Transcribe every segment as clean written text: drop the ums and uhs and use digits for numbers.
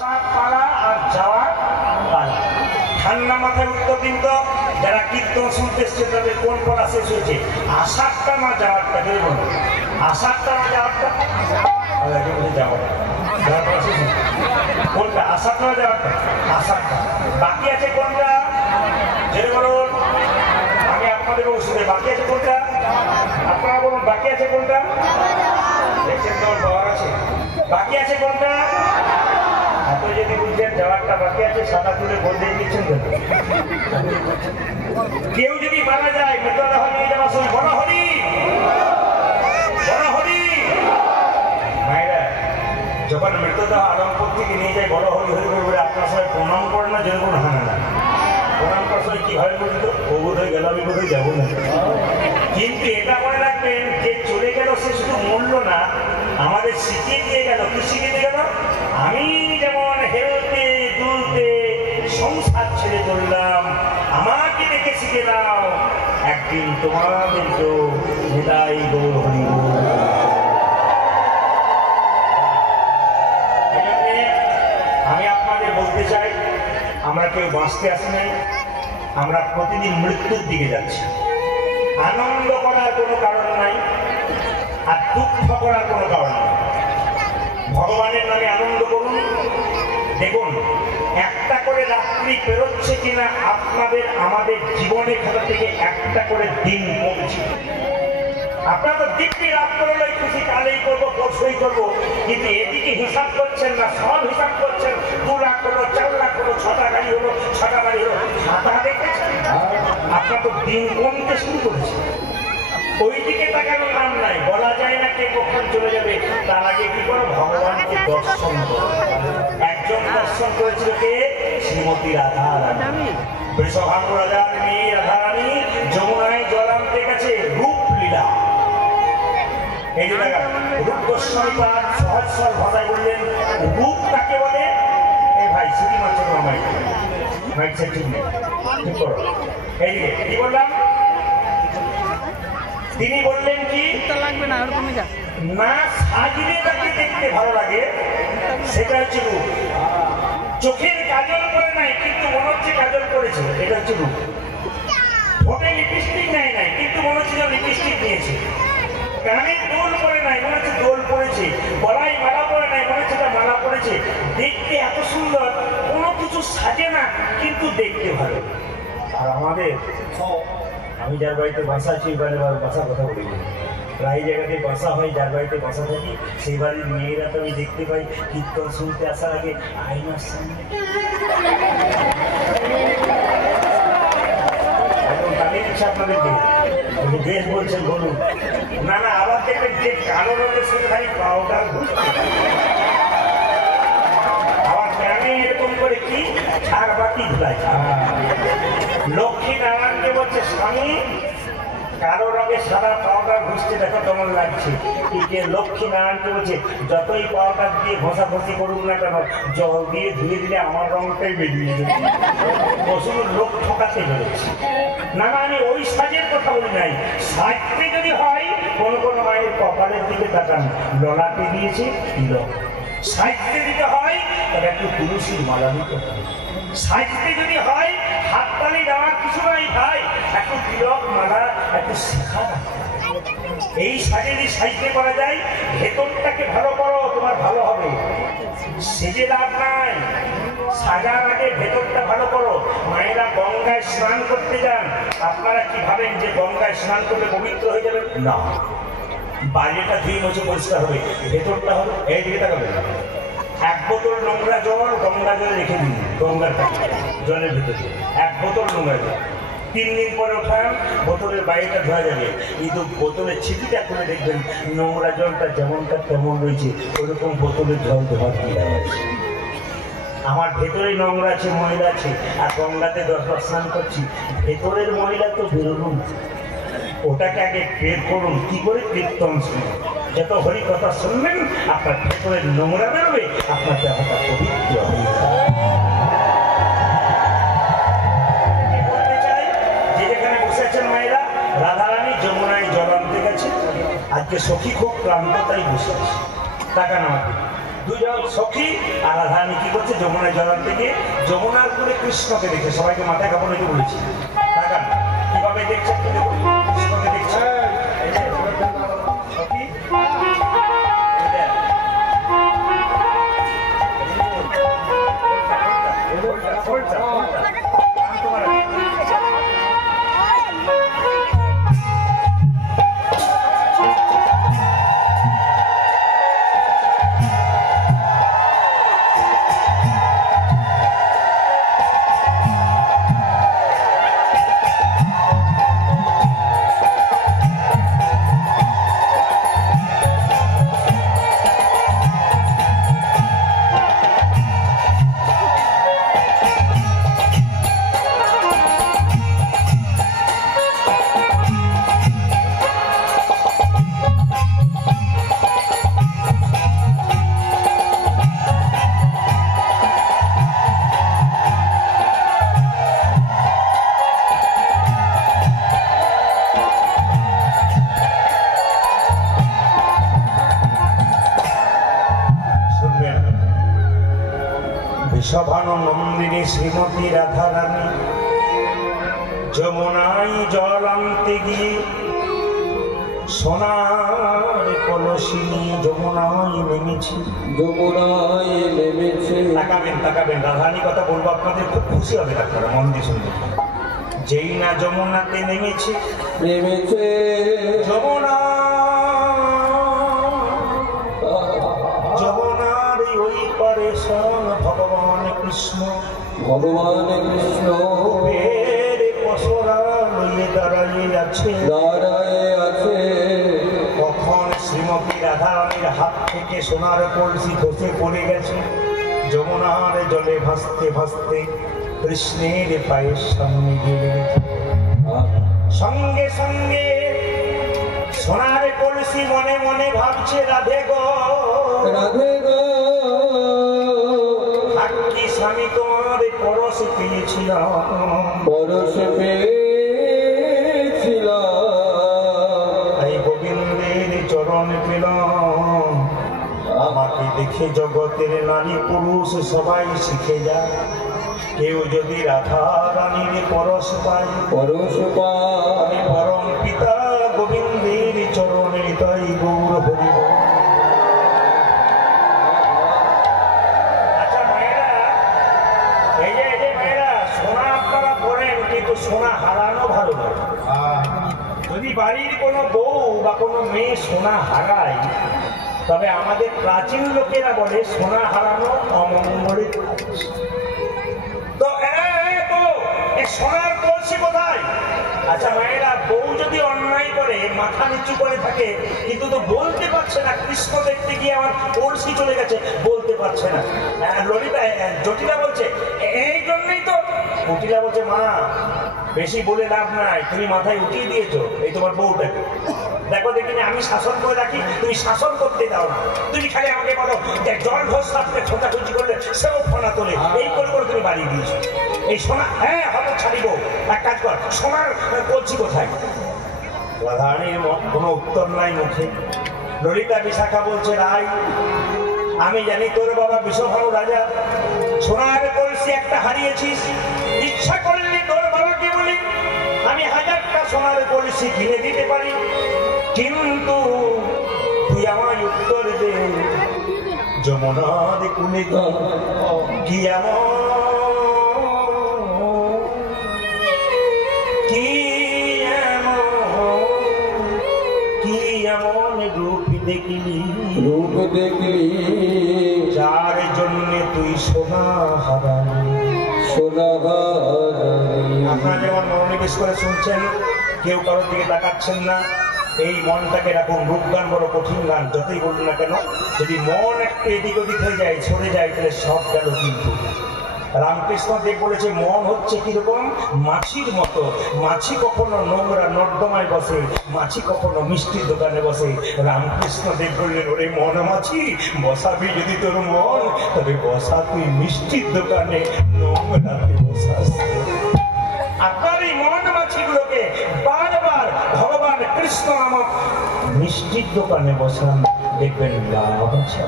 পালা আর যাওয়ার পালা। ঠান্ডা মাথায় উত্তর দিন তো, যারা কীর্তন শুনতে এসছে তাদের কোন পলা শেষ হয়েছে? আষাঢ়টা না যাওয়ারটা? কে বলবো? আষাঢ়টা না যাওয়ারটা? যাওয়ার পলা শেষ কোনটা? আষাঢ়টা না যাওয়ারটা? আষাঢ়টা। বাকি আছে কোনটা? জেনে বলুন, আমি আপনাদের ওষুধে বাকি আছে কোনটা? আপনারা বলুন বাকি আছে কোনটা? দেখছেন তোমার পাওয়ার আছে। বাকি আছে কোনটা? এত যদি বুঝছেন যাওয়ারটা বাকি আছে, সাদা তুলে বলতে দিচ্ছেন তো। কেউ যদি মারা যায় মৃতদেহ নিয়ে যাওয়ার সময় বড় হরি বড় হরি, মায়েরা যখন মৃতদেহ আলমপুর থেকে নিয়ে যায় বড় হরি হরি বলে আপনার সবাই প্রণাম করেন না? যেরকম হানা না প্রণাম করার সময় কিভাবে বলতো? ও বোধ হয়ে গেল, আমি বোধ হয়ে যাবো না। কিন্তু এটা মনে রাখবেন যে চলে গেল সে শুধু মূল্য না, আমাদের শিখিয়ে দিয়ে গেল। কি শিখিয়ে দিয়ে গেল? আমি যেমন হেলতে দুলতে সংসার ছেড়ে চললাম, আমাকে দেখে শিখে দাও, একদিন তোমাদেরকেও বিদায় গৌর হরি। আমি আপনাদের বলতে চাই, আমরা কেউ বাঁচতে আসি নাই, আমরা প্রতিদিন মৃত্যুর দিকে যাচ্ছি। আনন্দ করার কোনো কারণ নাই, আর দুঃখ করার কোনো কারণ নাই। ভগবানের নামে আনন্দ করুন। দেখুন একটা করে রাত্রি পেরোচ্ছে কিনা আপনাদের আমাদের জীবনের খাতা থেকে একটা করে দিন কমছে। আপনারা তো দিব্যি রাত করলে খুশি, কালেই করবো পরশুই করবো, কিন্তু এদিকে হিসাব করছেন না। সব হিসাব করছেন, 2 লাখ হলো, 4 লাখ হলো, 6টা গাড়ি হলো, 6টা বাড়ি হলো। খাতা দেখেছেন? আপনার তো দিন কমতে শুরু করেছে। ওই দিকে তাকানোর নাম নাই। বলা যায় না কে কখন চলে যাবে, তার আগে কি করো? ভগবানকে দর্শন করো। একজন দর্শন করেছিল কে? শ্রীমতী রাধারানী। বৃষভানু রাজার মেয়ে রাধারানী যমুনায় জল আনতে গেছে, রূপলীলা। এই যে দেখা রূপ গোস্বামী পাঠ সহজ সরল ভাষায় বললেন, রূপ কাকে বলে? এই ভাই সিটি মারছে তোমার মাইক মাইক সেট ঠিক নেই, ঠিক করো। এই যে কি বললাম? তিনি বললেন কি না সাজিয়ে তাকে দেখতে ভালো লাগে, সেটা হচ্ছে রূপ। চোখের কাজল করে নাই কিন্তু মনে হচ্ছে কাজল করেছে, এটা হচ্ছে রূপ। ঠোঁটে লিপস্টিক নেয় নাই কিন্তু মনে হচ্ছে লিপস্টিক নিয়েছে। কানে দোল পরে নাই মনে হচ্ছে দোল পড়েছে। গলায় মালা পরে নাই মনে হচ্ছে মালা পড়েছে। দেখতে এত সুন্দর, কোনো কিছু সাজে না কিন্তু দেখতে ভালো। আর আমাদের, আমি যার বাড়িতে বাসা আছি এবারে বাসা কথা বলি, প্রায় জায়গাতে বাসা হয়, যার বাড়িতে বাসা থাকি সেই বাড়ির মেয়েরা তো আমি দেখতে পাই কীর্তন শুনতে আসার আগে আয়নার সামনে এখন তাদের ইচ্ছা আপনাদেরকে বেশ বলছেন বলুন না না। আবার দেখবেন যে কালো রঙের সাথে ভাই পাউডার আবার গ্রামে এরকম করে কি ছাড় বাতি ধুলাই। লক্ষ্মী নারায়ণকে বলছে স্বামী কালো রঙের সাদা পাউডার ঘুষতে দেখো কেমন লাগছে। লক্ষ্মী নারায়ণকে বলছে যতই পাউডার দিয়ে ঘষাঘষি করুক না কেন, জল দিয়ে ধুয়ে দিলে আমার রঙটাই বেরিয়ে যাবে। শুধু লোক ঠকাতে বেরোচ্ছে না না। আমি ওই সাজের কথা বলি নাই। সাজতে যদি হয় কোন কোন মায়ের কপালের দিকে তাকান, ললাটে দিয়েছে তিলক। সাজতে দিতে হয় তবে একটু তুলসীর মালা দিতে হয়। সাজতে যদি হয় হাততালি দেওয়ার কিছু নাই ভাই, একটু তিলক মালা একটু শেখা। এই সাজে যদি সাজতে করা যায়, ভেতরটাকে ভালো করো, তোমার ভালো হবে। সেজে লাভ নাই, সাজার আগে ভেতরটা ভালো করো। মায়েরা গঙ্গায় স্নান করতে যান, আপনারা কি ভাবেন যে গঙ্গায় স্নান করলে পবিত্র হয়ে যাবেন? না, বাইরেটা ধুয়ে মুছে পরিষ্কার হবে, ভেতরটা হবে। এই দিকে তাকাবেন, 1 বোতল নোংরা জল গঙ্গা জলে রেখে দিন, গঙ্গার জলের ভিতরে 1 বোতল নোংরা জল। 3 দিন পরে ওঠান, বোতলের বাইরেটা ধোয়া যাবে, কিন্তু বোতলের ছিপিটা খুলে দেখবেন নোংরা জলটা যেমনটা তেমন রয়েছে। ওরকম বোতলের জল ধোয়া কি আছে? আমার ভেতরে নোংরা আছে, ময়লা আছে, আর গঙ্গাতে 10 বার স্নান করছি, ভেতরের ময়লা তো বেরোলুন। ওটাকে আগে বের করুন। কি করে? কীর্তন শুনুন। যত হরি কথা শুনবেন আপনার ভেতরের নোংরা বেরোবে, আপনার দেহটা পবিত্র হবে। বলতে চাই যে যেখানে বসে আছেন মায়েরা, রাধারানী যমুনায় জল আনতে গেছে। আজকে সখী খুব ক্লান্ত তাই বসে আছে। টাকা নেওয়া দুজন সখী আর রাধারানী কি করছে যমুনায় জল আনতে গিয়ে যমুনার করে কৃষ্ণকে দেখছে। সবাইকে মাথায় কাপড় নিতে বলেছি, তাকান কিভাবে দেখছে কৃষ্ণকে দেখছে। সখী নন্দিনী শ্রীমতী রাধারানী যমুনায় জল আনতে গিয়ে সোনার কলসি নিয়ে যমুনায় নেমেছে। তাকাবেন তাকাবেন, রাধারানী কথা বলবো, আপনাদের খুব খুশি হবে। ডাক্তার মন দিয়ে শুনবে। যেই না যমুনাতে নেমেছে যমুনা, যমুনার ওই পারে ভগবান কৃষ্ণ পশরা লইয়ে দাঁড়াইয়ে আছে। কখন শ্রীমতী রাধারানীর হাত থেকে সোনার কলসি খসে পড়ে গেছে, যমুনার জলে ভাসতে ভাসতে কৃষ্ণের পায়ের সামনে গিয়ে সঙ্গে সঙ্গে সোনার কলসি মনে মনে ভাবছে রাধে গো রাধে গো, সাক্ষী স্বামী তোমার পরশ পেয়েছিলাম, এই গোবিন্দের চরণ পেলাম। আমাকে দেখে জগতের নারী পুরুষ সবাই শিখে যায়, কেউ যদি রাধা রানীর পরশ পায় পরম পিতা গোবিন্দের চরণে তাই গৌর হরিব। আচ্ছা মায়েরা, এই যে মায়েরা, সোনা আপনারা পড়েন কিন্তু সোনা হারানো ভালো নয়। যদি বাড়ির কোনো বউ বা কোনো মেয়ে সোনা হারায়, তবে আমাদের প্রাচীন লোকেরা বলে সোনা হারানো অমঙ্গলের। তো সোনার কলসি কোথায়? আচ্ছা মায়েরা, বউ যদি অন্যায় করে মাথা নিচু করে থাকে কিন্তু তো বলতে পারছে না কৃষ্ণ দেখতে গিয়ে আমার কলসি চলে গেছে, বলতে পারছে না। ললিতা জটিলা বলছে, এই জন্যই তো জটিলা বলছে, মা বেশি বলে লাভ নাই, তুমি মাথায় উঠিয়ে দিয়েছো এই তোমার বউটাকে। দেখো দেখিনি আমি শাসন করে রাখি, তুমি শাসন করতে দাও না। তুমি খালি আমাকে বলো যে জল ঘোষ রাখলে খোঁচাখুচি করলে সেও ফোনা তোলে, এই করে করে তুমি বাড়িয়ে দিয়েছো। এই সোনা, হ্যাঁ হয়তো ছাড়িব, এক কাজ কর, সোনার কলসি কোথায়? রাধারানীর কোনো উত্তর নাই মুখে। ললিতা বিশাখা বলছে, রাই আমি জানি তোর বাবা বিষভানু রাজা, সোনার কলসি একটা হারিয়েছিস, ইচ্ছা করলে তোর বাবাকে বলি আমি 1000টা সোনার কলসি কিনে দিতে পারি, কিন্তু তুই আমায় উত্তর দে যমুনার কুলে কি এমন রূপ দেখলি যার জন্য তুই সোনা হারালি। আপনারা যেমন মনোনিবেশ করে শুনছেন, কেউ কারোর দিকে তাকাচ্ছেন না, এই মনটাকে রাখুন। রূপগান বড় কঠিন গান, যতই বলুন না কেন, যদি মন একটু এদিক ওদিক হয়ে যায়, সরে যায়, তাহলে সব গেল। কিন্তু রামকৃষ্ণ দেব বলেছে মন হচ্ছে কিরকম, মাছির মতো। মাছি কখনো নোংরা নর্দমায় বসে, মাছি কখনো মিষ্টির দোকানে বসে। রামকৃষ্ণ দেব বললেন, ওরে মন মাছি, বসাবি যদি তোর মন, তবে বসা তুই মিষ্টির দোকানে, নোংরাতে বসাস। আপনার এই মন মাছিগুলোকে বারবার ভগবান কৃষ্ণ নামক মিষ্টির দোকানে বসান, দেখবেন লাভ আছে।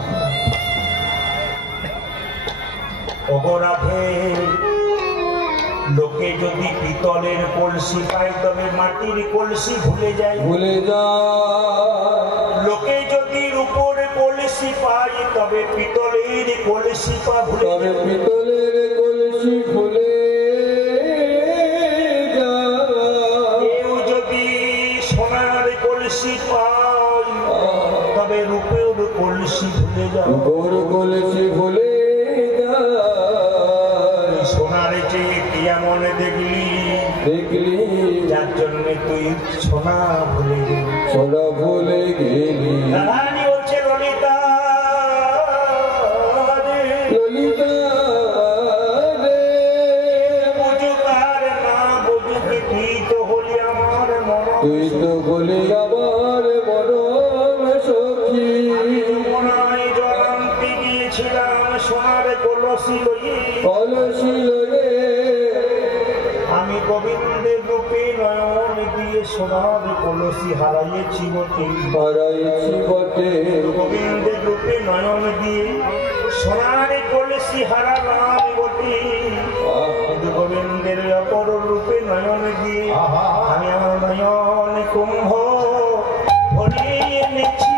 অগরাধে লোকে যদি পিতলের কলসি পায় তবে মাটির কলসি ভুলে যায়। লোকে যদি রূপোর কলসি পায় তবে পিতলের কলসি ভুলে কেউ যদি সোনার কলসি পায় তবে রূপের কলসি ভুলে যায়। সোনার চেয়ে কি এমন দেখলি যার জন্য তুই সোনা ভুলে গেলি। রাধারানী বলছে ললিতা বুঝুকার না বুঝুকে তুই তো হলি আমার মরণ সখী। যমুনায় জল আনতে গিয়েছিলাম সোনার কলসি লইয়ে আমি গোবিন্দের রূপে নয়ন দিয়ে সোনার কলসি হারাইছি বটে। গোবিন্দের রূপে নয়ন দিয়ে সোনার কলসি হারালাম বটে, কিন্তু গোবিন্দের অপর রূপে নয়ন দিয়ে আমি আমার নয়ন কুম্ভ ভরিয়ে নিচ্ছি।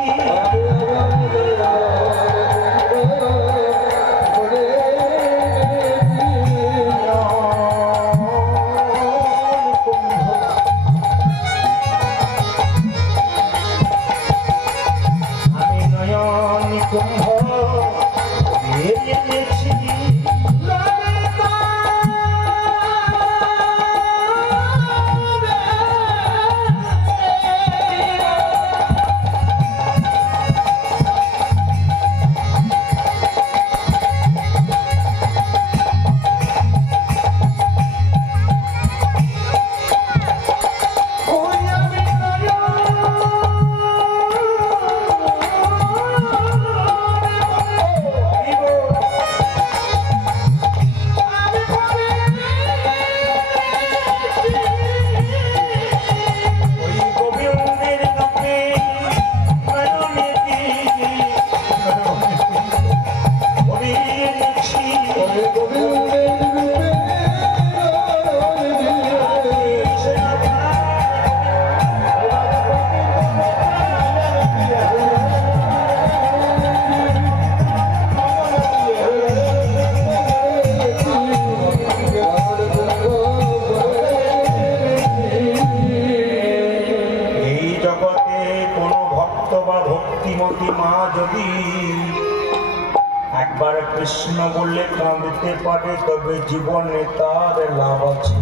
একবার কৃষ্ণ বললে কাঁদতে পারে তবে জীবনে তার লাভ আছে।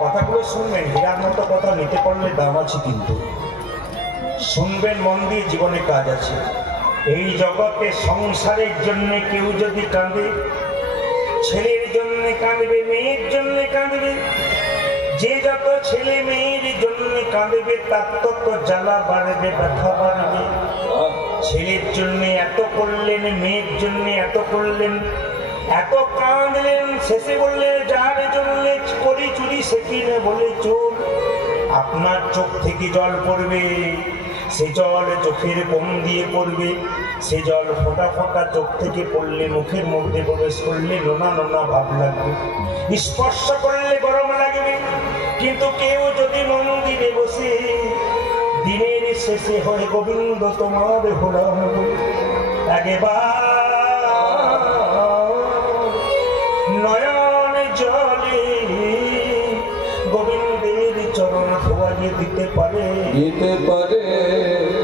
কথাগুলো শুনবেন, হীরার মতো কথা নিতে পারলে দাম আছে, কিন্তু শুনবেন মন দিয়ে, জীবনে কাজ আছে। এই জগতে সংসারের জন্য কেউ যদি কাঁদে, ছেলের জন্য কাঁদবে, মেয়ের জন্য কাঁদবে, যে যত ছেলে মেয়ের জন্য কাঁদবে তার তত জ্বালা বাড়বে, ব্যথা বাড়বে। ছেলের জন্য এত করলেন, মেয়ের জন্য এত করলেন, এত কাঁদলেন, শেষে বললেন যার জন্য করি চুরি সে কিনে বলে চোর। আপনার চোখ থেকে জল পড়বে, সে জল চোখের কোণ দিয়ে পড়বে, সে জল ফোঁটা ফোঁটা চোখ থেকে পড়লে মুখের মধ্যে প্রবেশ করলে নোনা নোনা ভাব লাগবে, স্পর্শ করলে গরম লাগবে। কিন্তু কেউ যদি মন্দিরে বসে দিনের শেষে হয় গোবিন্দ তোমার হলাম একবার নয়ন জলে গোবিন্দের চরণ ধোয়াইয়ে দিতে পারে,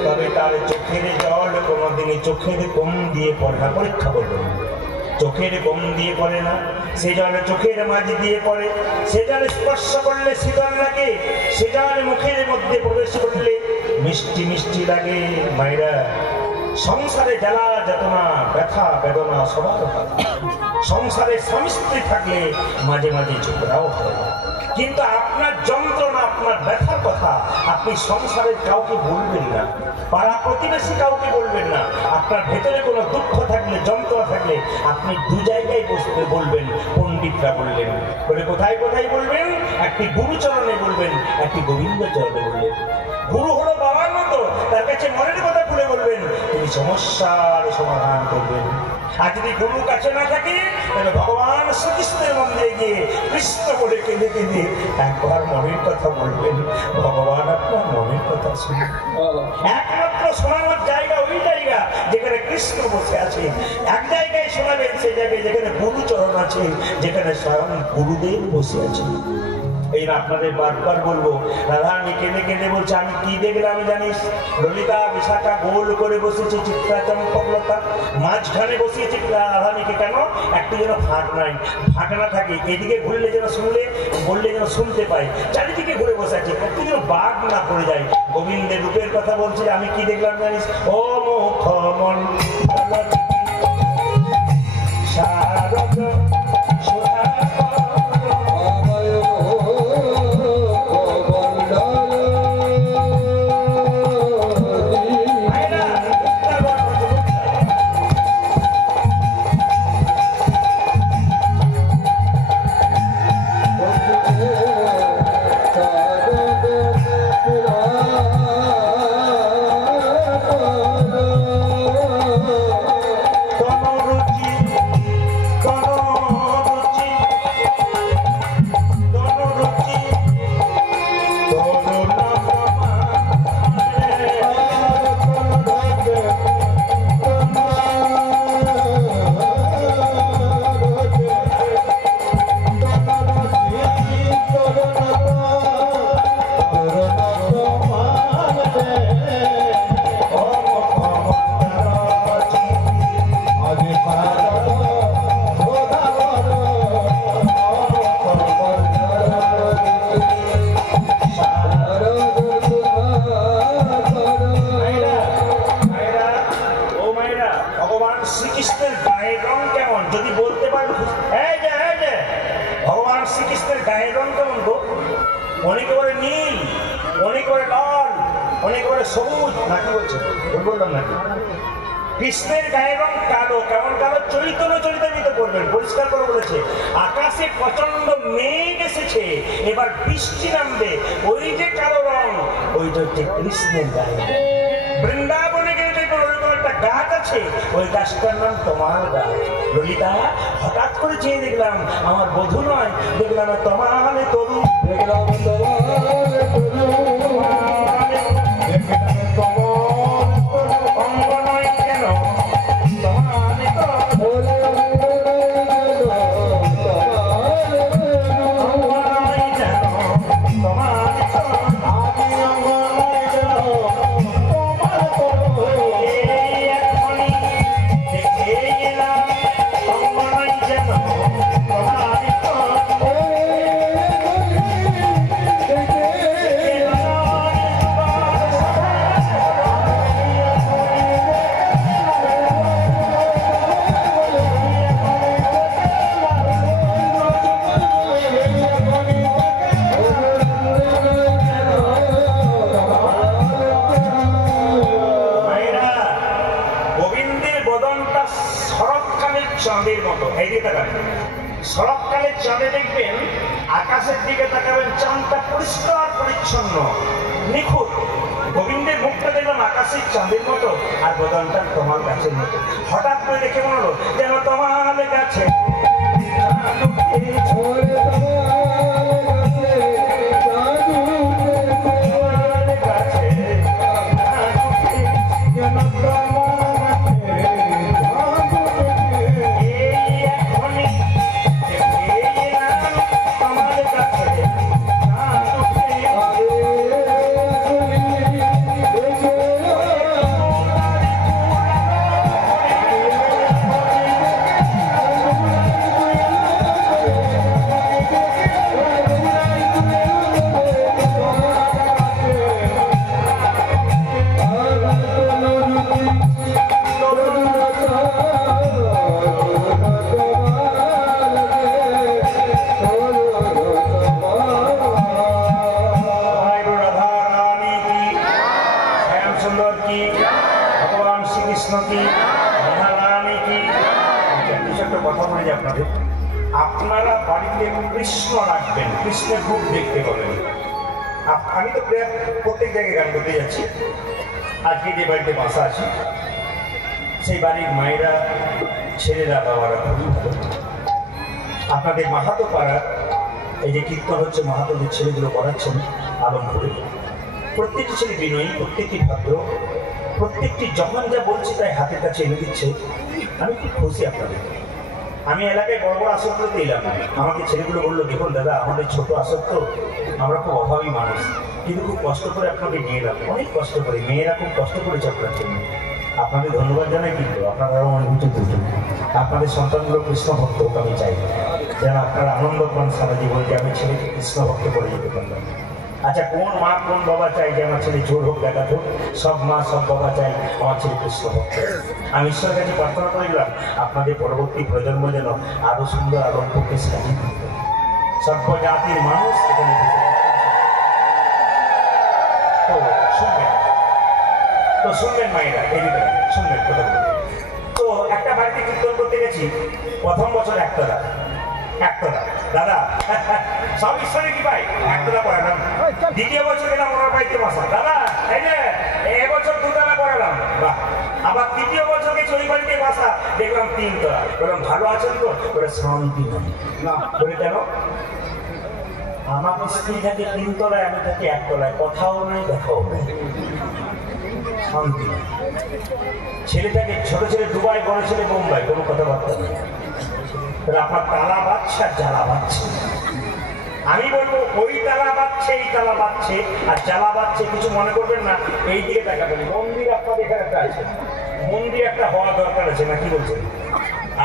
তবে তার চোখের জল কোনোদিনই চোখের কোণ দিয়ে পড়ে না। পরীক্ষা করবেন, চোখের কোণ দিয়ে পড়ে না, সে জল চোখের মাঝ দিয়ে পড়ে। সে জল স্পর্শ করলে শীতল লাগে, সে জল মুখের মধ্যে প্রবেশ করলে মিষ্টি মিষ্টি লাগে। মায়েরা, সংসারে জ্বালা যাতনা ব্যথা বেদনা সবার হয়, সংসারে স্বামী স্ত্রী থাকলে মাঝে মাঝে ঝগড়াও হয়, কিন্তু আপনার যন্ত্রণা আপনার ব্যথার কথা আপনি সংসারের কাউকে বলবেন না, পাড়া প্রতিবেশী কাউকে বলবেন না। আপনার ভেতরে কোনো দুঃখ থাকলে যন্ত্রণা থাকলে আপনি দু জায়গায় বসতে বলবেন, পণ্ডিতরা বললেন বলে কোথায় কোথায় বলবেন, একটি গুরুচরণে বলবেন, একটি গোবিন্দ চরণে বললেন। গুরু হলো বাবার মতো, তার কাছে মনের কথা খুলে বলবেন, তিনি সমস্যার সমাধান করবেন। আর যদি গুরু কাছে না থাকে তাহলে ভগবান শ্রীকৃষ্ণের মন্দিরে গিয়ে কৃষ্ণ বলে কেঁদে কেঁদে একবার মনের কথা বলবেন, ভগবান আপনার মনের কথা শুনে। একমাত্র শোনানোর জায়গা ওই জায়গা যেখানে কৃষ্ণ বসে আছে, এক জায়গায় শোনাবেন সেই জায়গায় যেখানে গুরুচরণ আছে, যেখানে স্বয়ং গুরুদেব বসে আছে। এই না আপনাদের বারবার বলবো, রাধারানী কেঁদে কেঁদে বলছে আমি কি দেখলাম জানিস? ললিতা বিশাখা গোল করে বসেছে, চিত্রা চম্পকলতা মাঝখানে বসিয়েছে রাধারানীকে। কেন? একটু যেন ফাঁক নাই, ফাঁক না থাকে, এদিকে ঘুরলে যেন শুনলে, বললে যেন শুনতে পাই, চারিদিকে ঘুরে বসে আছে, একটু যেন বাদ না পড়ে যায়। গোবিন্দের রূপের কথা বলছে, আমি কি দেখলাম জানিস? ও মুখমন শারদ কৃষ্ণের গায়ের রং কালো। কেমন কালো? চৈতন্য চরিতামৃত করবেন, পরিষ্কার করে বলেছে। আকাশে প্রচন্ড মেঘ এসেছে, এবার বৃষ্টি নামবে, ওই যে কালো রং ওইটা হচ্ছে কৃষ্ণের গায়ে। বৃন্দাবনে গেলে দেখবেন ওইরকম একটা গাছ আছে, ওই গাছটার নাম তোমার গাছ। ললিতা হঠাৎ করে চেয়ে দেখলাম আমার বধূ নয়, দেখলাম তোমার তরু, দেখলাম শরৎকালে চাঁদে দেখবেন, আকাশের দিকে তাকাবেন, চাঁদটা পরিষ্কার পরিচ্ছন্ন নিখুঁত। গোবিন্দের মুখটা দেখলাম আকাশের চাঁদের মতো, আর বদনটা তোমার গাছের মতো। হঠাৎ করে দেখে মনে হলো যেন তোমার গাছে আপনারা বাড়িতে কৃষ্ণ রাখবেন, কৃষ্ণের রূপ দেখতে পাবেন। আমি তো প্রত্যেক জায়গায় গান করতে যাচ্ছি। আজকে যে বাড়িতে বাসা আছি সেই বাড়ির মায়েরা ছেলেরা বাবারা খুবই ভালো। আপনাদের মাহাতো পাড়ার এই যে কীর্তন হচ্ছে, মাহাতোদের ছেলেগুলো পড়াচ্ছেন আলমপুরে। প্রত্যেকটি ছেলে বিনয়ী, প্রত্যেকটি ভদ্র, প্রত্যেকটি যখন যা বলছে তাই হাতের কাছে এনে দিচ্ছে। আমি খুব খুশি আপনাদের। আমি এলাকায় বড় বড় আসর করতে এলাম, আমাকে ছেলেগুলো বললো, দেখুন দাদা আমাদের ছোট আসর তো, আমরা খুব অভাবী মানুষ, কিন্তু খুব কষ্ট করে আপনাকে নিয়ে এলাম, অনেক কষ্ট করে, মেয়েরা খুব কষ্ট করেছে আপনার জন্য। আপনাদের ধন্যবাদ জানাই, কিন্তু আপনারা অনুভূতি দুজন, আপনাদের সন্তানগুলো কৃষ্ণ ভক্ত হোক আমি চাই, যেন আপনারা আনন্দ পান সারা জীবন যে আমি ছেলেকে কৃষ্ণ ভক্ত করে যেতে পারলাম। আচ্ছা, কোন মা কোন বাবা চাই যে আমার ছেলে জোর হোক দেখা হোক? সব মা সব বাবা চাই আমার ছেলে কৃষ্ণ ভক্ত। আমি ঈশ্বরের কাছে প্রার্থনা করিলাম আপনাদের পরবর্তী প্রজন্ম যেন আরো সুন্দর আলমপুরকে সাজিয়ে দিতে, সর্ব জাতির মানুষ এখানে শুনবেন মায়েরা, এই ভিতরে শুনবেন কথা বলবেন। তো একটা বাড়িতে কীর্তন করতে গেছি, প্রথম বছর একতলা দাদা সব ঈশ্বরে কি পাই, একতলা করালাম। দ্বিতীয় বছর গেলাম ওনার বাড়িতে বসা, দাদা এই যে এবছর দুতলা করালাম, বাহ। আবার তৃতীয় বছর গেছি ওই বাড়িতে বসা, দেখলাম 3 তলা। বললাম ভালো আছেন তো? বলে শান্তি নেই। বলে কেন? আমার স্ত্রী থাকে 3 তলায়, আমি থাকি 1 তলায়, কথাও নাই দেখাও নাই, শান্তি নেই। ছেলে থাকে, ছোট ছেলে দুবাই, বড় ছেলে মুম্বাই, কোনো কথাবার্তা নেই। আপনার তালা বাজছে আর জ্বালা বাজছে। আমি বলবো ওই তালা বাজছে, এই তালা বাজছে আর জ্বালা বাজছে, কিছু মনে করবেন না। এই দিকে তাকাবেন, মন্দির আপনাদের এখানে একটা আছে, মন্দির একটা হওয়া দরকার আছে না, কি বলছেন?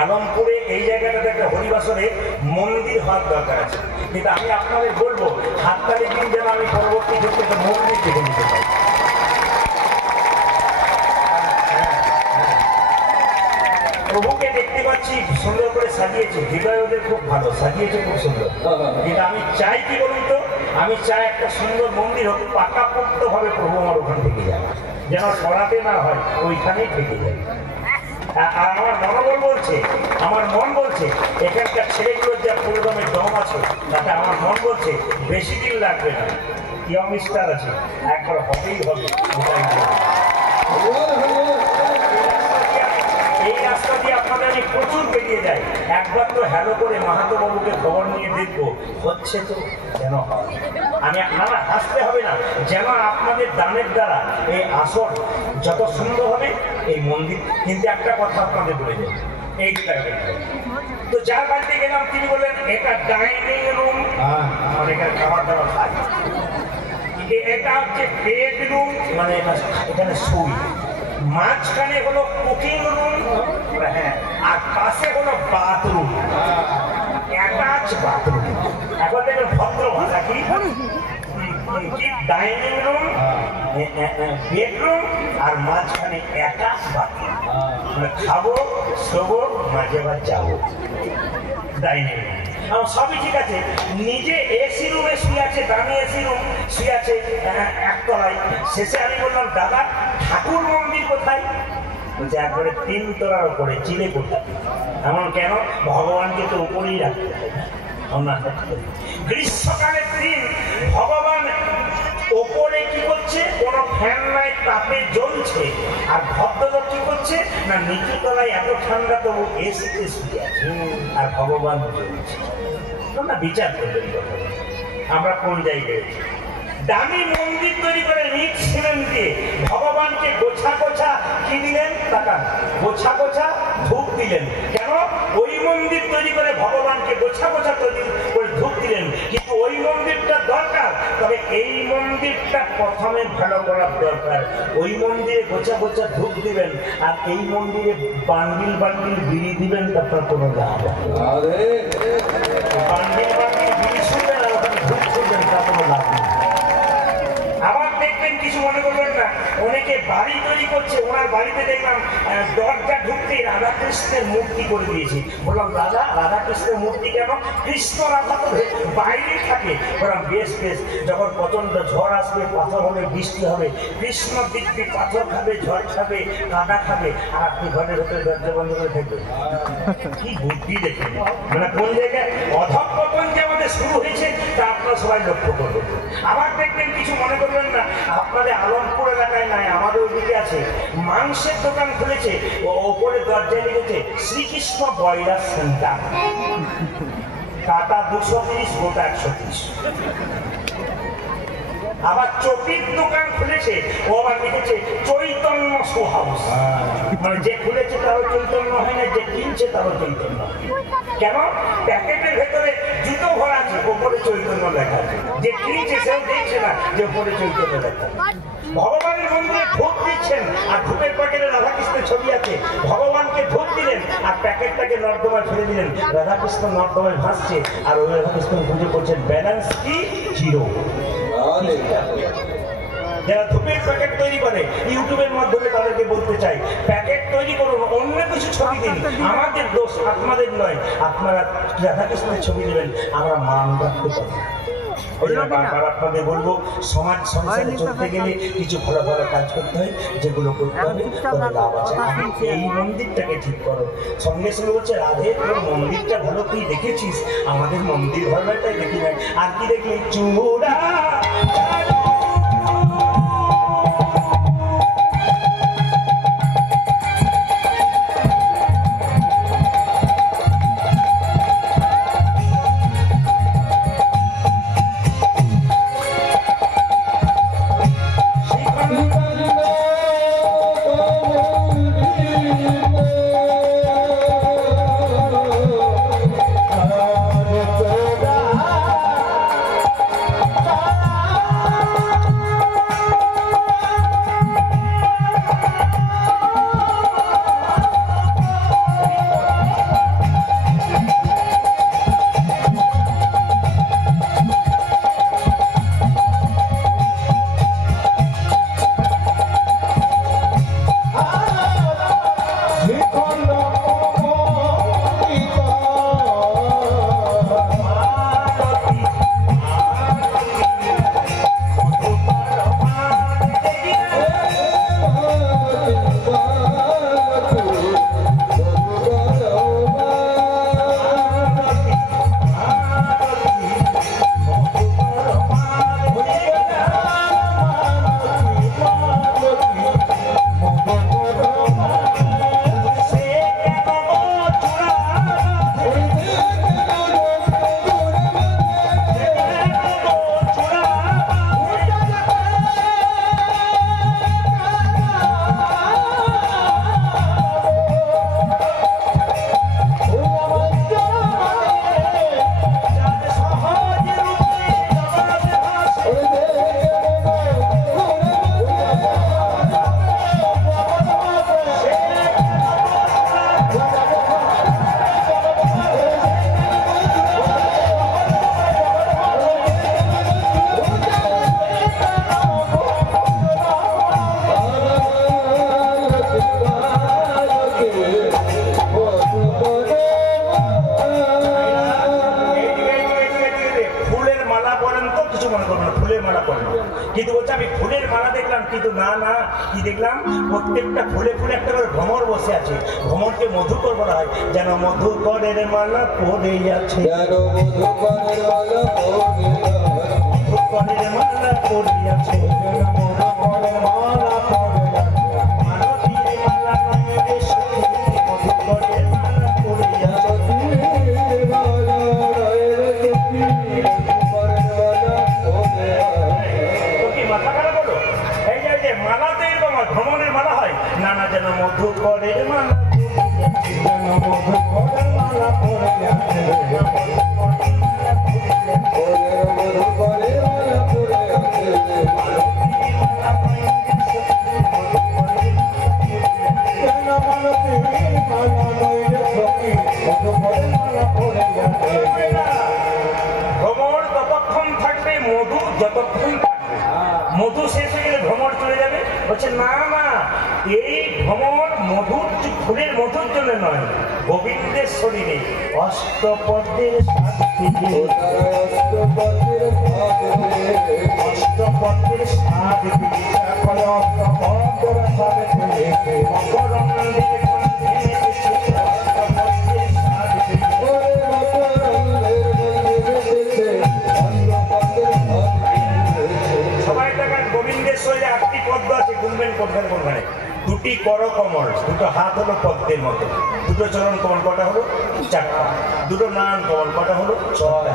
আলমপুরে এই জায়গাটাতে একটা হরিবাসরে মন্দির হওয়ার দরকার আছে। কিন্তু আমি আপনাদের বলবো হাততালি দিন যেন আমি পরবর্তী ক্ষেত্রে একটা মন্দির দেখে নিতে পারি। প্রভুকে দেখতে পাচ্ছি সুন্দর করে সাজিয়েছে, হৃদয় ওদের খুব ভালো সাজিয়েছে, খুব সুন্দর। কিন্তু আমি চাই কি বলুন তো, আমি চাই একটা সুন্দর মন্দির হোক, পাকাপোক্ত ভাবে প্রভু আমার ওখান থেকে যায়, যেন সরাতে না হয়, ওইখানেই থেকে যায়। আর আমার মনোবল বলছে, আমার মন বলছে এখানকার ছেলেগুলোর যা পুরোদমের দম আছে, তাতে আমার মন বলছে বেশি দিন লাগবে না, ইয়ং স্টার আছে, একবার হবেই হবে। এই রাস্তা দিয়ে আপনাদের আমি প্রচুর বেরিয়ে যাই, একবার তো হ্যালো করে মাহাতো বাবুকে খবর নিয়ে দেখবো হচ্ছে তো, যেন আমি না হাসতে হবে না, যেন আপনাদের দানের দ্বারা এই আসর যত সুন্দর হবে এই মন্দির। কিন্তু একটা কথা আপনাদের বলে যাই, এই তো যার বাড়িতে গেলাম তিনি বললেন এটা ডাইনিং রুম, মানে এখানে খাবার দাবার খাই, এটা হচ্ছে বেডরুম, মানে এখানে শুই, মাঝখানে হলো কুকিং রুম, হ্যাঁ, আর পাশে হলো বাথরুম, অ্যাটাচ বাথরুম। এখন দেখবেন ভদ্র ভাষা কি, ডাইনিং রুম, বেডরুম আর মাঝখানে অ্যাটাচ বাথরুম, মানে খাবো শোবো মাঝে মাঝে যাবো, ডাইনিং রুম সবই ঠিক আছে। নিজে এসি রুমে শুয়ে আছে, দামি এসি রুম শুয়ে আছে 1 তলায়। শেষে আমি বললাম দাদা ঠাকুর মন্দির কোথায়? বলছে একবারে 3 তলার উপরে, চিলে কোথায়? এমন কেন? ভগবানকে তো উপরেই রাখতে হয়। গ্রীষ্মকালের দিন ভগবান ওপরে কি করছে, কোনো ফ্যান নাই, তাপে জ্বলছে, আর ভদ্রলোক কি করছে না নিচু তলায় এত ঠান্ডা তবু এসিতে শুয়ে আছে, আর ভগবান জ্বলছে। তোমরা বিচার করবেন আমরা কোন জায়গায় দামি মন্দির তৈরি করে নিট সিমেন্ট দিয়ে ভগবানকে গোছা গোছা কি দিলেন, টাকা গোছা গোছা ধূপ দিলেন। কেন? ওই মন্দির তৈরি করে ভগবানকে গোছা গোছা তৈরি করে ধূপ দিলেন, কিন্তু ওই মন্দিরটা দরকার, তবে এই মন্দিরটা প্রথমে ভালো করার দরকার। ওই মন্দিরে গোছা গোছা ধূপ দিবেন আর এই মন্দিরে বান্ডিল বান্ডিল বিড়ি দিবেন, তারপর কোনো লাভ হবে। বান্ডিল বান্ডিল বিড়ি শুনবেন আর ওখানে ধূপ শুনবেন, তার কোনো লাভ নেই। আবার দেখবেন, কিছু মনে করবেন না, অনেকে বাড়ি তৈরি করছে, ওনার বাড়িতে দেখলাম দরজা ঢুকতে রাধাকৃষ্ণের মূর্তি করে দিয়েছে। বললাম দাদা রাধাকৃষ্ণের মূর্তি কেন? কৃষ্ণ রাধা তো বাইরেই থাকে। বললাম বেশ বেশ, যখন প্রচন্ড ঝড় আসবে, পাথর হবে, বৃষ্টি হবে, কৃষ্ণ দিব্যি পাথর খাবে, ঝড় খাবে, কাদা খাবে, আর আপনি ঘরের ভেতরে দরজা বন্ধ করে থাকবেন। কি বুদ্ধি দেখেন, মানে কোন জায়গায় অধঃপতন যে আমাদের শুরু হয়েছে তা আপনারা সবাই লক্ষ্য করবেন। আবার দেখবেন, কিছু মনে করবেন না, আপনাদের আলমপুর এলাকায় নাই, আমাদের ওইদিকে আছে, মাংসের দোকান খুলেছে, ও ওপরে দরজায় লিখেছে শ্রীকৃষ্ণ বয়রা সেন্টার, কাটা 230, গোটা 130। আবার চটির দোকান খুলেছে, ও আবার লিখেছে চৈতন্য শো হাউস। মানে যে খুলেছে তারও চৈতন্য হয় না, যে কিনছে তারও চৈতন্য। কেন? প্যাকেটের ভেতরে জুতো ভরা আছে, ওপরে চৈতন্য লেখা আছে, যে কিনছে সেও দেখছে না যে ওপরে চৈতন্য লেখা। ভগবানের মন্দিরে ধূপ দিচ্ছেন আর ধূপের প্যাকেটে রাধাকৃষ্ণের ছবি আছে, ভগবানকে ধূপ দিলেন আর প্যাকেটটাকে নর্দমায় ফেলে দিলেন, রাধাকৃষ্ণ নর্দমায় ভাসছে আর ওই রাধাকৃষ্ণ পুজো করছেন। ব্যালেন্স কি? জিরো। যারা ধূপের প্যাকেট তৈরি করে, ইউটিউবের মাধ্যমে তাদেরকে বলতে চাই, প্যাকেট তৈরি করুন, অন্য কিছু ছবি দিন, আমাদের দোষ আপনাদের নয়। আপনারা রাধাকৃষ্ণের ছবি দেবেন, আমরা মান রাখতে পারি। বারবার আপনাদের বলবো, সমাজ সংসারে চলতে গেলে কিছু ভালো ভালো কাজ করতে হয়, যেগুলো করতে হবে তবে লাভ আছে। এই মন্দিরটাকে ঠিক করো। সঙ্গে সঙ্গে বলছে রাধে তোর মন্দিরটা ভালো, তুই দেখেছিস? আমাদের মন্দির ভালো নয়, তাই দেখি নাই। আর কি দেখলি? চূড়া কিন্তু বলছে আমি ফুলের মালা দেখলাম, কিন্তু না না, কি দেখলাম? প্রত্যেকটা ফুলে ফুলে একটা করে ভ্রমর বসে আছে। ভ্রমরকে মধুকর বলা হয়, যেন মধুকরের মালা পড়ে আছে, মধুকরের মালা পড়ে আছে, মধুকরের মালা পড়ে আছে, মালতীর মালা নয় রে সখী, মধুকরের মালা পড়ে আছে। ভ্রমণের মালা হয় না না, যেন মধুকরের মালা, যেন মধুকরের মালা পড়ে আছে, মধুকরের মালা পড়ে আছে, ভ্রমণ ততক্ষণ থাকবে, মধু যতক্ষণ থাকবে। মধু শেষ হয়ে গেলে ভ্রমণ চলে যাবে। বলছে না না, এই ভ্রমণ মধুর ফুলের মধুর জন্য নয়, গোবিন্দের শরীরে অষ্টপদ্মের অষ্টপদ্মের স্বাদ সবাই দেখেন গোবিন্দের শরীরে 8টি পদ্ম আছে, গুনবেন কোনখানে কোনখানে। দুটি করকমল, দুটো হাত হলো পদ্মের মতো, দুটো চরণ কমল কটা হলো? চারটা। দুটো নয়ন কমল কটা হলো? ছটা।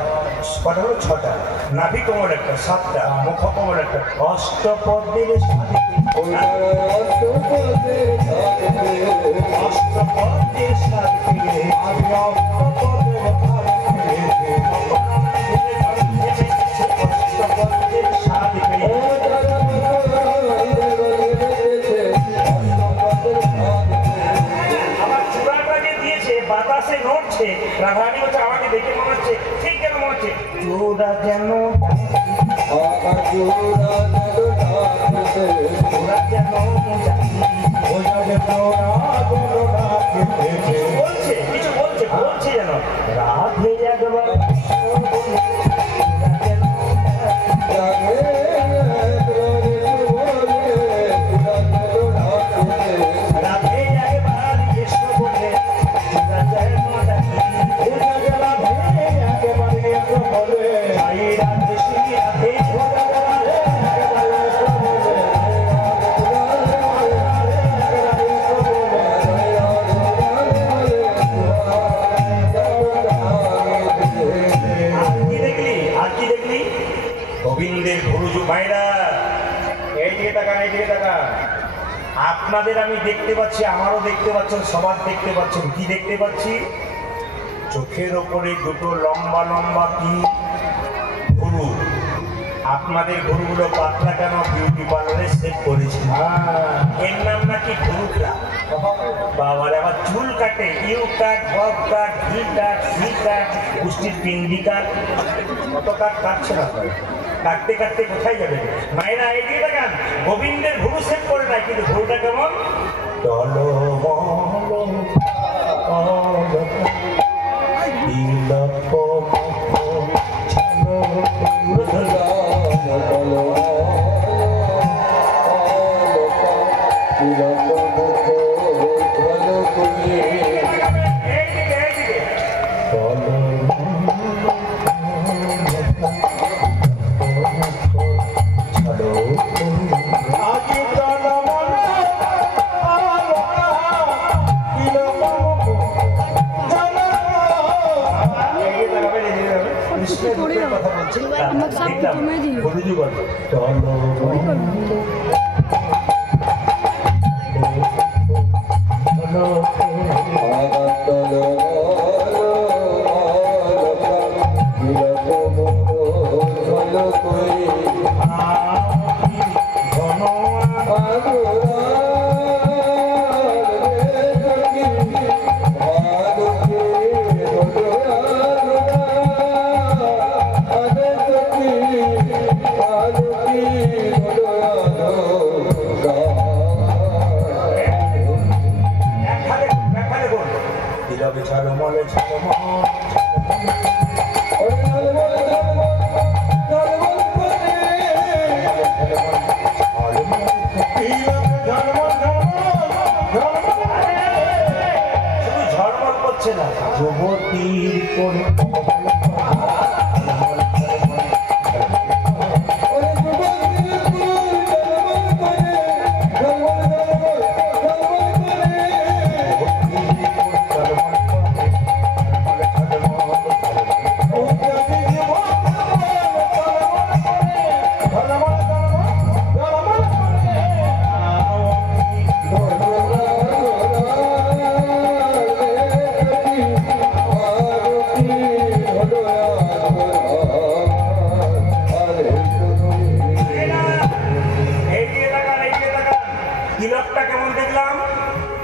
কটা হলো? ছটা। নাভি কমল একটা, সাতটা। মুখ কমল একটা, অষ্টপদ্মের অষ্টপদ্মের সাথে বাতাসে নড়ছে। রাধারানী হচ্ছে আমাকে দেখে মনে হচ্ছে, ঠিক কেন মনে হচ্ছে চোরা যেন বলছে, কিছু বলছে, বলছে যেন রাধে একবার গোবিন্দের গুরুজু ভাইরা, এইদিকে তাকান, এইদিকে তাকান। আপনাদের আমি দেখতে পাচ্ছি, আমারও দেখতে পাচ্ছেন, সবার দেখতে পাচ্ছেন। কি দেখতে পাচ্ছি? চোখের ওপরে দুটো লম্বা লম্বা কি গুরু। আপনাদের গুরুগুলো পাতলা কেন? বিউটি পার্লারে সেট করেছি। এর নাম নাকি গুরুকরা। বাবার আবার চুল কাটে, U cut, bob cut, V cut, C cut, পুষ্টির পিন্ডি কাট, কত কাট কাটছে না। কাটতে কাটতে কোথায় যাবে? মায়েরা এগিয়ে দেখান। গোবিন্দের ভুরু সেট করে নাই, কিন্তু ভুরুটা কেমন? যুবতীর করে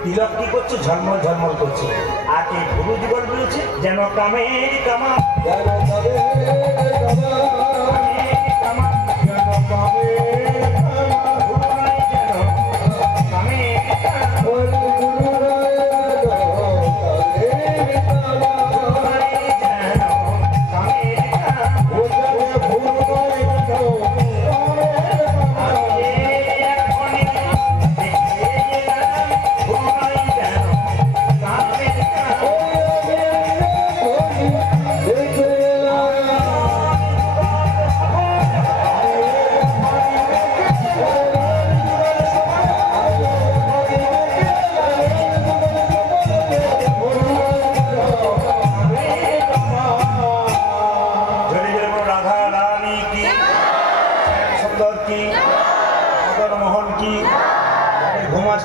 তিলক কি করছে? ঝলমল ঝলমল করছে। আর এই ভুরু জীবন বলেছে যেন কামের কামা, যেন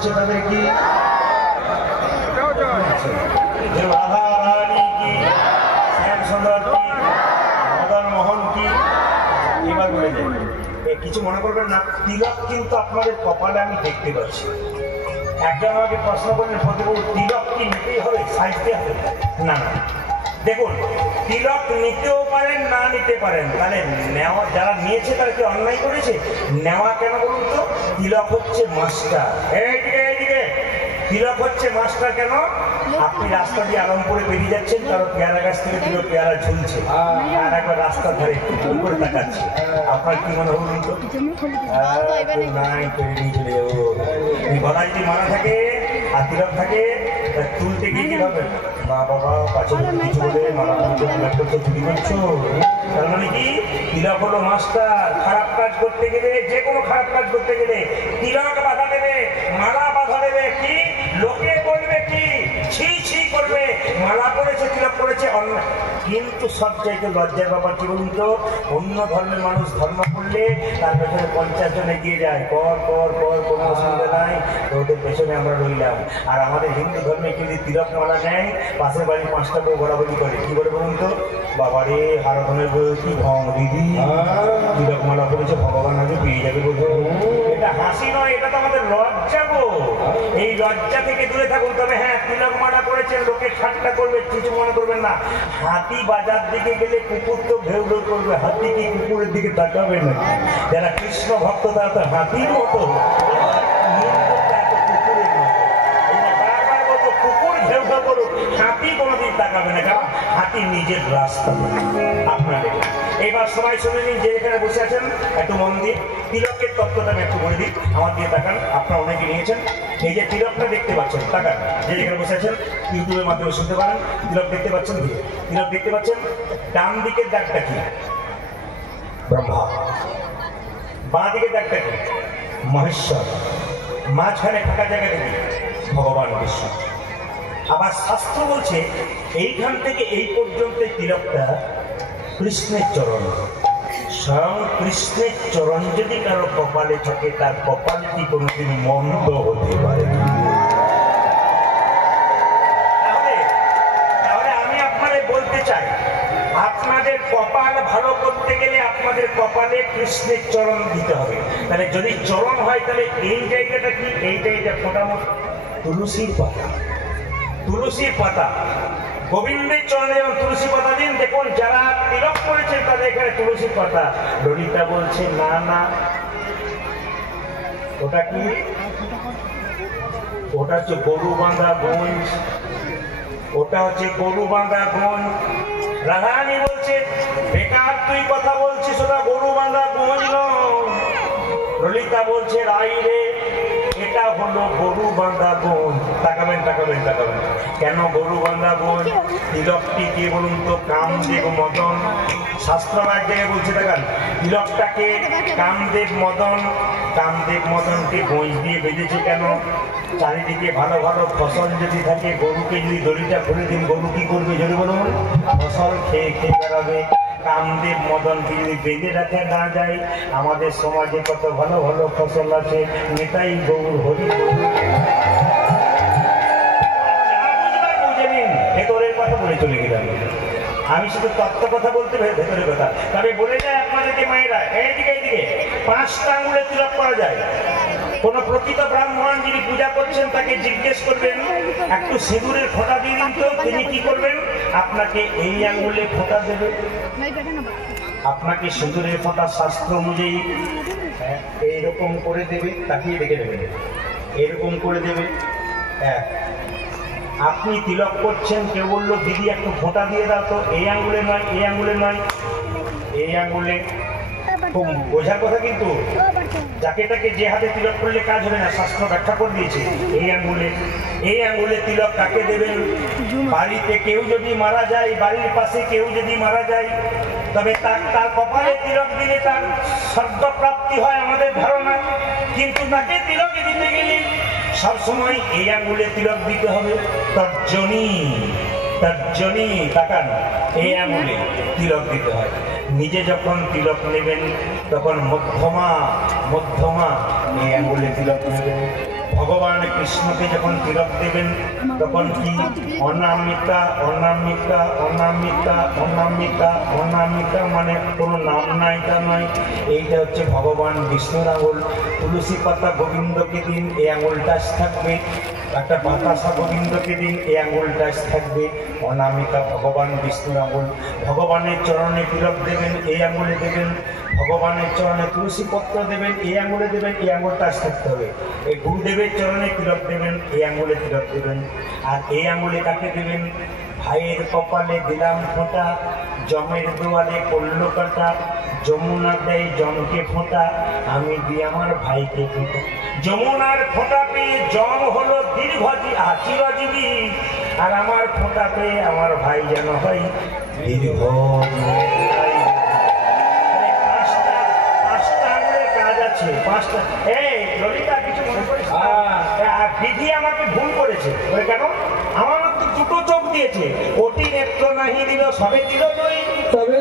হচ্ছে তাদের কি রাধা রানী কি, শ্যাম সুন্দর কি, মদন মোহন কি, এবার বলে যাবে কিছু মনে করবেন না। তিলক কিন্তু আপনাদের কপালে আমি দেখতে পাচ্ছি। একজন আমাকে প্রশ্ন করলেন প্রতিবাবু তিলক কি নিতেই হবে, সাজতে হবে? না না, দেখুন তিলক নিতেও পারেন না নিতে পারেন, তাহলে নেওয়া যারা নিয়েছে তারা কি অন্যায় করেছে? নেওয়া কেন বলুন তো? তিলক হচ্ছে মাস্টার। এইদিকে তিলক হচ্ছে মাস্টার কেন? আপনি রাস্তা দিয়ে আলমপুরে বেরিয়ে যাচ্ছেন, কারো পেয়ারা গাছ থেকে তিলক পেয়ারা ঝুলছে, আর একবার রাস্তার ধারে একটু করে তাকাচ্ছে, আপনার কি মনে হল তো? নাই পেরিয়ে চলে যাবো। গলা যদি মারা থাকে আর তিলক থাকে, তুলতে গিয়ে কি হবে? বাবা পাঁচে কিছু বলে মারা চুরি করছো। তার মানে কি তিলক হলো মাস্টার। খারাপ কাজ করতে গেলে, যে কোনো খারাপ কাজ করতে গেলে তিলক বাধা দেবে, মালা বাধা দেবে। কি লোকে বলবে, কি ছি ছি করবে, মালা করেছে তিলক করেছে অন্যায়। কিন্তু সব চাইতে লজ্জার ব্যাপার কি বলুন তো? অন্য ধর্মের মানুষ ধর্ম করলে তার পেছনে 50 জন এগিয়ে যায়, পর পর পর কোনো অসুবিধা নাই, তো ওদের পেছনে আমরা রইলাম। আর আমাদের হিন্দু ধর্মে কিন্তু তিলক মালা নেয়, পাশের বাড়ি 5টা বউ বরাবরি করে। কি বলে বলুন তো? বাবারে হারাধনের বউ কি ভং দিদি, তিলক মালা করেছে, ভগবান আগে পেয়ে যাবে বলবো। এটা হাসি নয়, এটা তো আমাদের লজ্জা গো। এই লজ্জা থেকে দূরে থাকুন। তবে হ্যাঁ, তিলক মালা করেছেন, লোকে ঠাট্টা করবে, কিছু মনে করবেন না। হাতি বাজার দিকে গেলে কুকুর তো ঘেউ ঘেউ করবে, হাতি কি কুকুরের দিকে তাকাবে না? যারা কৃষ্ণ ভক্ত তারা তো হাতির মতো, কুকুর ঘেউ ঘেউ করুক, হাতি কোনোদিন তাকাবে না, কারণ হাতি নিজের রাস্তা আপনাদের। এবার সবাই শুনে নিন, যে এখানে বসে আছেন একটু মন দিয়ে তিলকের তত্ত্বটা আমি একটু বলে দিই। আমার দিয়ে তাকান, আপনারা অনেকে নিয়েছেন। এই যে তিলকটা দেখতে পাচ্ছেন, তাকান, যে এখানে বসে আছেন ইউটিউবের মাধ্যমে শুনতে পারেন। তিলক দেখতে পাচ্ছেন, তিলক দেখতে পাচ্ছেন। ডান দিকের দাগটা কি? ব্রহ্মা। বাঁ দিকের দাগটা কি? মহেশ্বর। মাঝখানে ফাঁকা জায়গাটা কি? ভগবান বিষ্ণু। আবার শাস্ত্র বলছে এইখান থেকে এই পর্যন্ত তিলকটা কৃষ্ণের চরণ। স্বয়ং কৃষ্ণের চরণ যদি কারো কপালে থাকে, তার কপালটি কোনোদিন মন্দ হতে পারে। তাহলে আমি আপনাদের বলতে চাই, আপনাদের কপাল ভালো করতে গেলে আপনাদের কপালে কৃষ্ণের চরণ দিতে হবে। তাহলে যদি চরণ হয়, তাহলে এই জায়গাটা কি? এই জায়গাটা ফোটামত তুলসীর পাতা। তুলসীর পাতা, গোবিন্দের চরণে যেমন তুলসী পাতা দিন। দেখুন যারা তিলক করেছেন তাদের এখানে তুলসী পাতা। ললিতা বলছে না না, ওটা কি? ওটা হচ্ছে গরু বাঁধা গঞ্জ, ওটা হচ্ছে গরু বাঁধা গঞ্জ। রাধারানী বলছে বেকার তুই কথা বলছিস, ওটা গরু বাঁধা গঞ্জ নয়। ললিতা বলছে রাই রে, এটা হলো গরু বাঁধা গঞ্জ। তাকাবেন তাকাবেন তাকাবেন। কেন গরু বাঁধা গঞ্জ? তিলকটি কে বলুন তো? কামদেব মদন। শাস্ত্র এক জায়গায় বলছে, দেখান তিলকটাকে কামদেব মদন। কামদেব মদনকে গঞ্জ দিয়ে বেঁধেছে কেন? চারিদিকে ভালো ভালো ফসল যদি থাকে, গরুকে যদি দড়িটা খুলে দিন, গরু কি করবে যদি বলুন? ফসল খেয়ে খেয়ে বেড়াবে। কামদেব মদনকে যদি বেঁধে রাখা না যায়, আমাদের সমাজে কত ভালো ভালো ফসল আছে। নেতাই গৌর হরি বুঝে নিন। ভেতরের কথা বলে চলে গেলাম আমি, শুধু তত্ত্ব কথা বলতে ভেতরের কথা। তবে বলে যায় আপনাদেরকে মায়েরা, এইদিকে এইদিকে 5টা আঙুলে তিলক করা যায়। কোন প্রকৃত ব্রাহ্মণ যিনি পূজা করছেন তাকে জিজ্ঞেস করবেন একটু সিঁদুরের ফোঁটা দিয়ে দিন তো, তিনি কি করবেন? আপনাকে এই আঙুলে ফোঁটা দেবে, আপনাকে সিঁদুরের ফোঁটা শাস্ত্র অনুযায়ী এইরকম করে দেবে। তাকিয়ে দেখে দেবেন, এরকম করে দেবে। আপনি তিলক করছেন, কেউ বললো দিদি একটু ফোঁটা দিয়ে দাও তো, এই আঙুলে নয়, এই আঙুলে নয়, এই আঙুলে। খুব বোঝার কথা কিন্তু, যাকে তাকে যে হাতে তিলক করলে কাজ হবে না, শাস্ত্র ব্যাখ্যা করে দিয়েছে। এই আঙুলে, এই আঙুলে তিলক কাকে দেবেন? বাড়িতে কেউ যদি মারা যায়, বাড়ির পাশে কেউ যদি মারা যায়, তবে তার কপালে তিলক দিলে তার স্বর্গ প্রাপ্তি হয় আমাদের ধারণা। কিন্তু তাকে তিলক দিতে গেলে সবসময় এই আঙুলে তিলক দিতে হবে। তর্জনী, তর্জনী, তাকান, এই আঙুলে তিলক দিতে হয়। নিজে যখন তিলক নেবেন তখন মধ্যমা, মধ্যমা এই আঙুলে তিলক নেবেন। ভগবান কৃষ্ণকে যখন তিলক দেবেন তখন কি অনামিকা অনামিকা অনামিকা অনামিকা অনামিকা মানে কোনো নাম নাই তা নয়, এইটা হচ্ছে ভগবান বিষ্ণুর আঙুল। তুলসী পাতা গোবিন্দকে দিন, এই আঙুলটা থাকবে। একটা বাতাসা গোবিন্দকে দিন, এই আঙুলটা থাকবে। অনামিকা ভগবান বিষ্ণুর আঙুল। ভগবানের চরণে তিলক দেবেন, এই আঙুলে দেবেন। ভগবানের চরণে তুলসী পত্র দেবেন, এই আঙুলে দেবেন, এই আঙুলটা থাকতে হবে। এই গুরুদেবের চরণে তিলক দেবেন, এই আঙুলে তিলক দেবেন। আর এই আঙুলে কাকে দেবেন? ভাইয়ের কপালে দিলাম ফোঁটা, জমের দোয়ালে পড়ল কাটা, যমুনা দেয় জমকে ফোঁটা, আমি দিই আমার ভাইকে ফোঁটা। যমুনার ফোঁটা পেয়ে জম হলো চিরজীবী, আর আমার ফোঁটা পেয়ে আমার ভাই যেন হয় দীর্ঘ। পাঁচটা। এই ললিতা কিছু মনে করিস না? বিধি আমাকে ভুল করেছে। কেন? আমার তো দুটো চোখ দিয়েছে, ওটি নেত্র নাহি দিল, সবে দিল নই। তবে